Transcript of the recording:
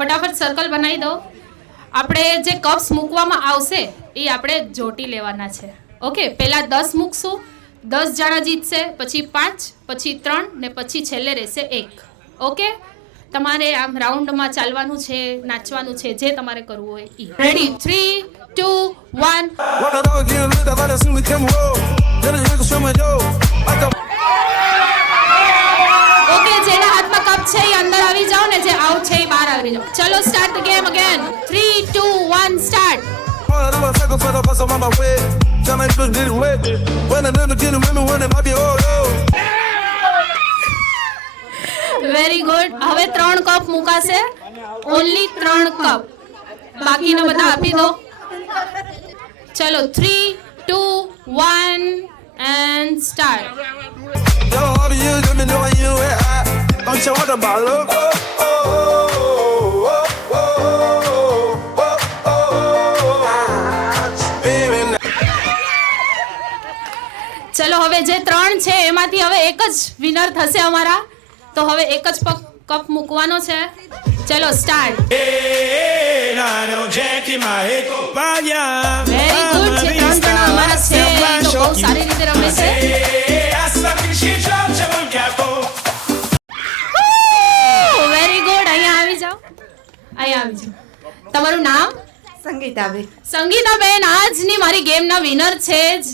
ફટાફટ સર્કલ બનાવી દો. આપણે જે કપ્સ મૂકવામાં આવશે એ આપણે જોટી લેવાના છે. ઓકે, પહેલા 10 મૂકશું, 10 જણા જીતશે, પછી 5, પછી 3 ને પછી છેલ્લે રહેશે 1. ઓકે, તમારે આમ રાઉન્ડમાં ચાલવાનું છે, નાચવાનું છે, જે તમારે કરવું હોય એ. રેડી? 3, 2, 1. ઓકે, જેના હાથમાં કપ છે એ અંદર આવી જાઓ ને જે આઉટ છે એ બહાર આવી જાઓ. ચલો, start the game again. 3, 2, 1, start. Very good. હવે 3 કપ મુકાશે, ઓન્લી 3 કપ. બાકીના બધા આપી દો. ચલો, 3, 2, 1 એન્ડ સ્ટાર્ટ. ચલો, હવે જે 3 છે એમાંથી હવે એક જ વિનર થશે અમારા. તો હવે એક જ કપ મૂકવાનો છે. ચલો, સ્ટાર્ટ. Very good. જે 3 જણા અમારા છે એ તો બહુ સારી રીતે રમે છે. Very good. અહીંયા આવી જાઓ. તમારું નામ? સંગીતાબેન. સંગીતાબેન આજની મારી ગેમના વિનર છે જ.